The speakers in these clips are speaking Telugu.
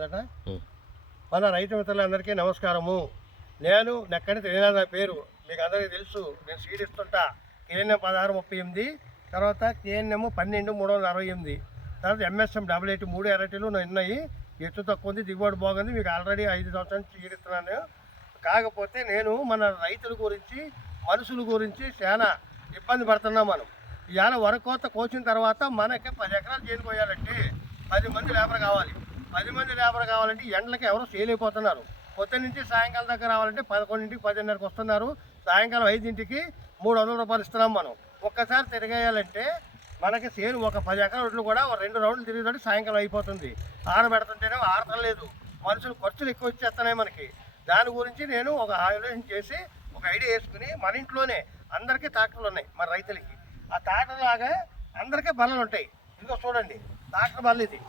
మొదట. మన రైతు మిత్రులందరికీ నమస్కారము. నేను నెక్కడి తెలియదు నా పేరు. మీకు అందరికీ తెలుసు. నేను సీడ్ ఇస్తుంటా. కేఎన్ఎం పదహారు ముప్పై ఎనిమిది తర్వాత కేఎన్ఎం పన్నెండు మూడు వందల అరవై ఎనిమిది తర్వాత ఎంఎస్ఎం డబుల్ ఎయిట్ మూడు ఎరటీలు ఉన్నాయి ఎత్తు తక్కువ ఉంది దిగుబడి బాగుంది. మీకు ఆల్రెడీ ఐదు సంవత్సరాల సీడ్ ఇస్తున్నాను. కాకపోతే నేను మన రైతుల గురించి మనుషుల గురించి చాలా ఇబ్బంది పడుతున్నాం మనం. ఇవాళ వరకోత కోసిన తర్వాత మనకి పది ఎకరాలు చేను కోయాలంటే పది మంది లేబర్ కావాలి. పది మంది లేబర్ కావాలంటే ఎండలకి ఎవరు సేల్ అయిపోతున్నారు. పొద్దున్న నుంచి సాయంకాలం దాకా రావాలంటే పదకొండింటికి పదిన్నరకు వస్తున్నారు. సాయంకాలం ఐదింటికి మూడు వందల రూపాయలు ఇస్తున్నాం మనం. ఒక్కసారి తిరగేయాలంటే మనకి సేను ఒక పది ఎకరాల రోడ్లు కూడా ఒక రెండు రౌండ్లు తిరిగేటట్టు సాయంకాలం అయిపోతుంది. ఆరబెడుతుంటేనే ఆడటం లేదు. మనుషులు ఖర్చులు ఎక్కువ వచ్చేస్తున్నాయి మనకి. దాని గురించి నేను ఒక ఆలోచన చేసి ఒక ఐడియా వేసుకుని మన ఇంట్లోనే అందరికీ ట్రాక్టర్లు ఉన్నాయి మన రైతులకి. ఆ ట్రాక్టర్ లాగా అందరికీ బల్లలు ఉంటాయి ఇదిగో చూడండి. డాక్టర్ బల్ల ఇది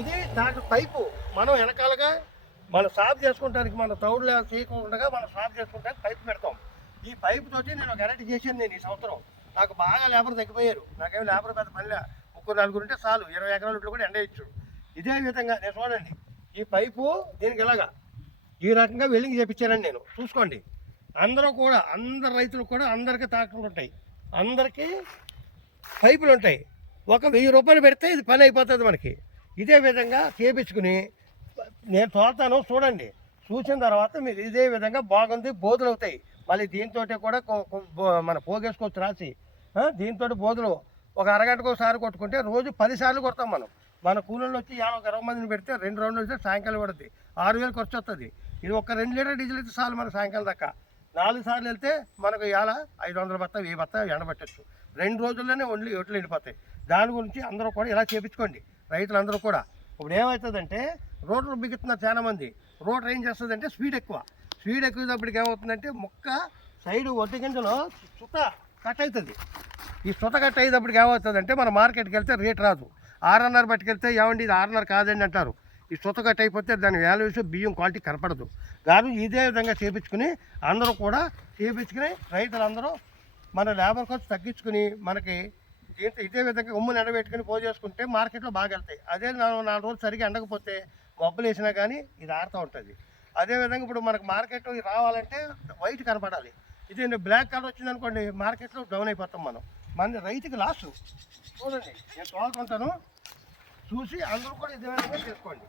ఇది ట్రాక్టర్ పైపు. మనం వెనకాలగా మనం సాఫ్ చేసుకుంటానికి మన తౌడులు చేయకుండా మనం సాఫ్ చేసుకుంటానికి పైపు పెడతాం. ఈ పైపు తోటి నేను ఒక చేసింది నేను ఈ సంవత్సరం. నాకు బాగా లేబర్ తగ్గిపోయారు. నాకేం లేబర్ పెద్ద పనిలే ముగ్గురు నలుగురు ఉంటే చాలు. ఇరవై ఎకరాల ఇంట్లో కూడా ఎండ ఇచ్చు ఇదే విధంగా నేను చూడండి. ఈ పైపు దీనికి ఇలాగా ఈ రకంగా వెల్లింగ్ చేపించానండి నేను. చూసుకోండి. అందరూ కూడా అందరు రైతులు కూడా అందరికీ ట్రాక్టర్లు ఉంటాయి అందరికీ పైపులు ఉంటాయి ఒక వెయ్యి రూపాయలు పెడితే ఇది పని అయిపోతుంది మనకి. ఇదే విధంగా చేపించుకుని నేను తోలుతాను చూడండి. చూసిన తర్వాత మీరు ఇదే విధంగా బాగుంది బోధులు అవుతాయి. మళ్ళీ దీంతో కూడా మన పోగేసుకోవచ్చు రాసి. దీంతో బోధులు ఒక అరగంటకు ఒకసారి కొట్టుకుంటే రోజు పదిసార్లు కొడతాం మనం. మన కూలీలు వచ్చి యాభై ఒక ఇరవై మందిని పెడితే రెండు రౌండ్లు వస్తే సాయంకాలం పడుతుంది ఆరు వేలు ఖర్చు వస్తుంది ఇది ఒక రెండు లీటర్ డీజిల్ అయితే చాలు మన సాయంకాలం దాకా. నాలుగు సార్లు వెళ్తే మనకు ఇవాళ ఐదు వందల బత్త వెయ్యి బత్త ఎండబెట్టచ్చు. రెండు రోజుల్లోనే ఒండ్లి ఒట్లు ఎండిపోతాయి. దాని గురించి అందరూ కూడా ఇలా చేపించుకోండి. రైతులందరూ కూడా. ఇప్పుడు ఏమవుతుందంటే రోడ్లు బిగుతున్నారు చాలామంది. రోడ్ ఏం చేస్తుందంటే స్పీడ్ ఎక్కువ. స్పీడ్ ఎక్కువప్పటికి ఏమవుతుందంటే మొక్క సైడ్ ఒంటి గింజలో సుత కట్ అవుతుంది. ఈ సుత కట్ అయ్యేటప్పటికి ఏమవుతుందంటే మన మార్కెట్కి వెళ్తే రేట్ రాదు. ఆర్ఎన్ఆర్ పట్టుకెళ్తే ఏమండి ఇది ఆర్ఎన్ఆర్ కాదండి అంటారు. ఈ సుత అయిపోతే దాని వాల్యూస్ బియ్యం క్వాలిటీ కనపడదు. కాదు ఇదే విధంగా చేపించుకుని అందరూ కూడా చేపించుకుని రైతులందరూ మన లేబర్ ఖర్చు తగ్గించుకుని మనకి దీంతో ఇదే విధంగా ఉమ్ము ఎండబెట్టుకుని పోజేసుకుంటే మార్కెట్లో బాగా వెళ్తాయి. అదే నాలుగు నాలుగు రోజులు సరిగా ఎండకపోతే మబ్బులు వేసినా కానీ ఇది ఆడుతూ ఉంటుంది. అదేవిధంగా ఇప్పుడు మనకు మార్కెట్ రావాలంటే వైట్ కనపడాలి. ఇది బ్లాక్ కలర్ వచ్చింది అనుకోండి మార్కెట్లో డౌన్ అయిపోతాం మనం. మన రైతుకి లాస్ చూడండి నేను తోలుకుంటాను. చూసి అందరూ కూడా ఇదే విధంగా చేసుకోండి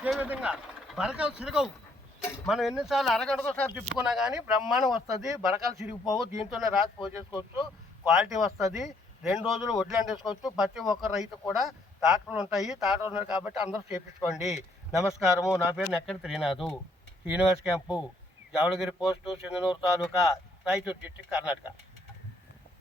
ఇదే విధంగా బరకలు చిరగవు. మనం ఎన్నిసార్లు అరగంటకోసారి తిప్పుకున్నా కానీ బ్రహ్మాండం వస్తుంది బరకలు చిరిగిపోవు దీంతోనే రాసి పోసేసుకోవచ్చు క్వాలిటీ వస్తుంది రెండు రోజులు వడ్లు వేసుకోవచ్చు ప్రతి ఒక్క రైతు కూడా ట్రాక్టర్లు ఉంటాయి ట్రాక్టర్లు ఉన్నారు కాబట్టి అందరూ చేపించుకోండి. నమస్కారము నా పేరు Nekkadi Trinath Srinivas camp Javalagiri post Singanur taluka Raichur district Karnataka.